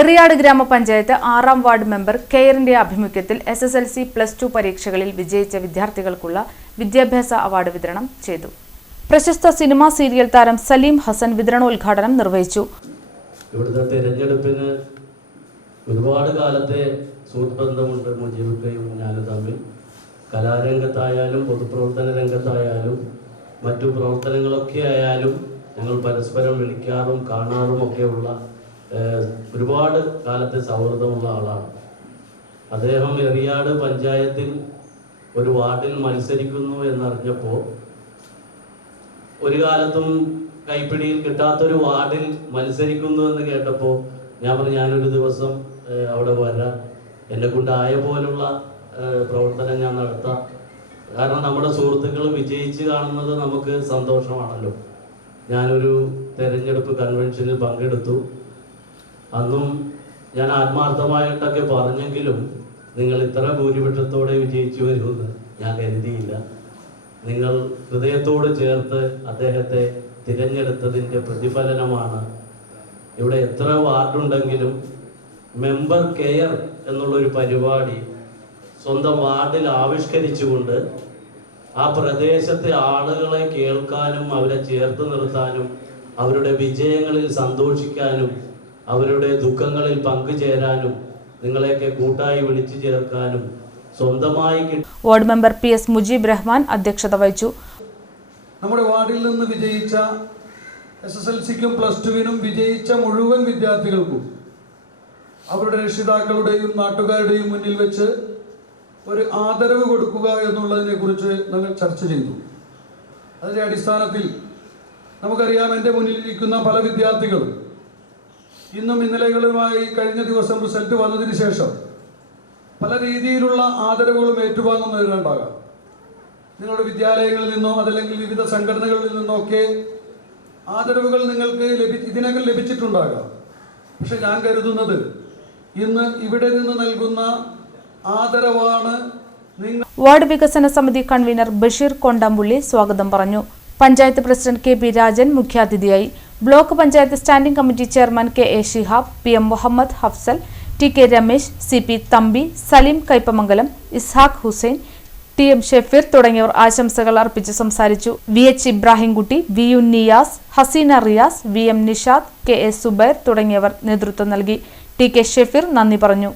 എറിയാട് ഗ്രാമപഞ്ചായത്ത് 6ാം ward member കെയറിന്റെ ആഭിമുഖ്യത്തിൽ SSLC+2 പരീക്ഷകളിൽ വിജയിച്ച വിദ്യാർത്ഥികൾക്കുള്ള വിദ്യാഭ്യാസ അവാർഡ് വിതരണം ചെയ്തു. പ്രശസ്ത സിനിമാ സീരിയൽ താരം സലീം ഹസൻ വിതരണോദ്ഘാടനം നിർവഹിച്ചു. ഇവിടുത്തെ തെരഞ്ഞെടുപ്പിന് ഒരുപാട് കാലത്തെ സുഹൃത്ബന്ധമുണ്ട് മുജീബുക്കയും ഞാനും തമ്മിൽ. കലാരംഗത്തായാലും പൊതുപ്രവർത്തന രംഗത്തായാലും മറ്റു പ്രവർത്തനങ്ങളൊക്കെ ആയാലും ഞങ്ങൾ പരസ്പരം വിളിക്കാറും കാണാറും ഒക്കെയുള്ള ഒരുപാട് കാലത്തെ സൗഹൃദമുള്ള ആളാണ്. അദ്ദേഹം എറിയാട് പഞ്ചായത്തിൽ ഒരു വാർഡിൽ മത്സരിക്കുന്നു എന്നറിഞ്ഞപ്പോൾ ഒരു കാലത്തും കൈപ്പിടിയിൽ കിട്ടാത്തൊരു വാർഡിൽ മത്സരിക്കുന്നു എന്ന് കേട്ടപ്പോൾ ഞാൻ പറഞ്ഞു ഞാനൊരു ദിവസം അവിടെ വരാം, എന്നെ കൊണ്ടായ പോലുള്ള പ്രവർത്തനം ഞാൻ നടത്താം. കാരണം നമ്മുടെ സുഹൃത്തുക്കൾ വിജയിച്ച് കാണുന്നത് നമുക്ക് സന്തോഷമാണല്ലോ. ഞാനൊരു തെരഞ്ഞെടുപ്പ് കൺവെൻഷനിൽ പങ്കെടുത്തു. അന്നും ഞാൻ ആത്മാർത്ഥമായിട്ടൊക്കെ പറഞ്ഞെങ്കിലും നിങ്ങൾ ഇത്ര ഭൂരിപക്ഷത്തോടെ വിജയിച്ചു വരുമെന്ന് ഞാൻ കരുതിയില്ല. നിങ്ങൾ ഹൃദയത്തോട് ചേർത്ത് അദ്ദേഹത്തെ തിരഞ്ഞെടുത്തതിൻ്റെ പ്രതിഫലനമാണ്. ഇവിടെ എത്ര വാർഡുണ്ടെങ്കിലും മെമ്പർ കെയർ എന്നുള്ളൊരു പരിപാടി സ്വന്തം വാർഡിൽ ആവിഷ്കരിച്ചുകൊണ്ട് ആ പ്രദേശത്തെ ആളുകളെ കേൾക്കാനും അവരെ ചേർത്ത് നിർത്താനും അവരുടെ വിജയങ്ങളിൽ സന്തോഷിക്കാനും അവരുടെ ദുഃഖങ്ങളിൽ പങ്കുചേരാനും നിങ്ങളെയൊക്കെ കൂട്ടായി വിളിച്ചു ചേർക്കാനും സ്വന്തമായി. Ward member PS Mujeeb Rahman അധ്യക്ഷത വഹിച്ചു. നമ്മുടെ വാർഡിൽ നിന്ന് വിജയിച്ച SSLCക്കും +2നും വിജയിച്ച മുഴുവൻ വിദ്യാർത്ഥികൾക്കും അവരുടെ രക്ഷിതാക്കളുടെയും നാട്ടുകാരുടെയും മുന്നിൽ വെച്ച് ഒരു ആദരവ് കൊടുക്കുക എന്നുള്ളതിനെ കുറിച്ച് ഞങ്ങൾ ചർച്ച ചെയ്തു. അതിൻ്റെ അടിസ്ഥാനത്തിൽ നമുക്കറിയാം, എൻ്റെ മുന്നിലിരിക്കുന്ന പല വിദ്യാർത്ഥികളും ഇന്നും ഇന്നലെകളുമായി കഴിഞ്ഞ ദിവസം റിസൾട്ട് വന്നതിന് ശേഷം പല രീതിയിലുള്ള ആദരവുകളും ഏറ്റുവാങ്ങുന്നവരുണ്ടാകാം. നിങ്ങളുടെ വിദ്യാലയങ്ങളിൽ നിന്നോ അതല്ലെങ്കിൽ വിവിധ സംഘടനകളിൽ നിന്നോ ഒക്കെ ആദരവുകൾ നിങ്ങൾക്ക് ഇതിനകം ലഭിച്ചിട്ടുണ്ടാകാം. പക്ഷെ ഞാൻ കരുതുന്നത് ഇന്ന് ഇവിടെ നിന്ന് നൽകുന്ന ആദരവാണ്. വാർഡ് വികസന സമിതി കൺവീനർ ബഷീർ കൊണ്ടമ്പുള്ളി സ്വാഗതം പറഞ്ഞു. പഞ്ചായത്ത് പ്രസിഡന്റ് KP രാജൻ മുഖ്യാതിഥിയായി. Block panchayat standing committee chairman KA Shihab, PM Muhammad Hafsal, TK Ramesh, CP Thampi, Saleem Kaipamangalam, Ishaq Hussain, TM Shefeer തുടങ്ങിയവർ ആശംസകൾ അർപ്പിച്ച് സംസാരിച്ചു. VH Ibrahimkutty, VU Niyas, Hasina Riyas, VM Nishad, KA Zubair തുടങ്ങിയവർ നേതൃത്വം നൽകി. TK ഷെഫീർ നന്ദി പറഞ്ഞു.